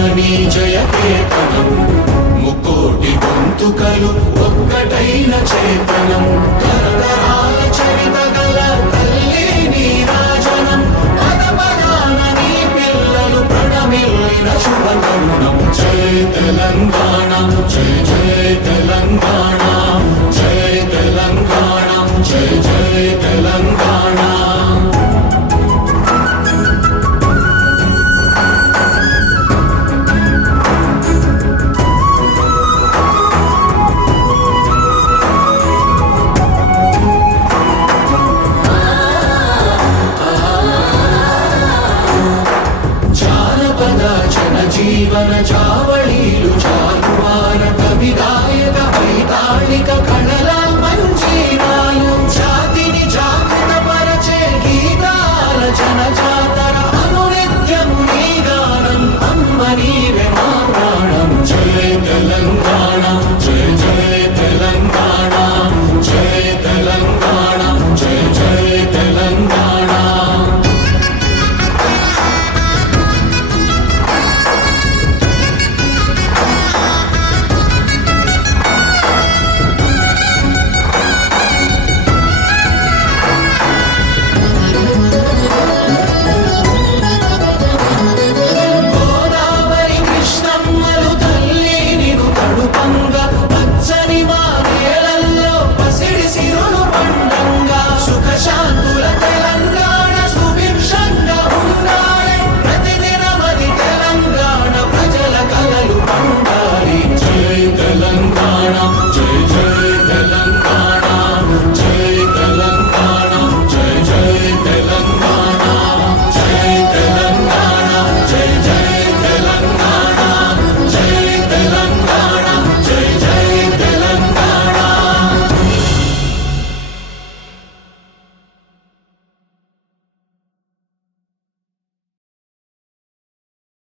నీ జయకేతనం. ముకోటి గొంతుకలు ఒక్కటైన చేతనం. తరతరాల చరిత గల తల్లి నీ రాజనం. పద పదాన నీ పిల్లలు ప్రణమిల్లిన శుభ తరుణం. జయ తెలంగాణ జయ జీవన చావళీలు చాకువార కవిదాయ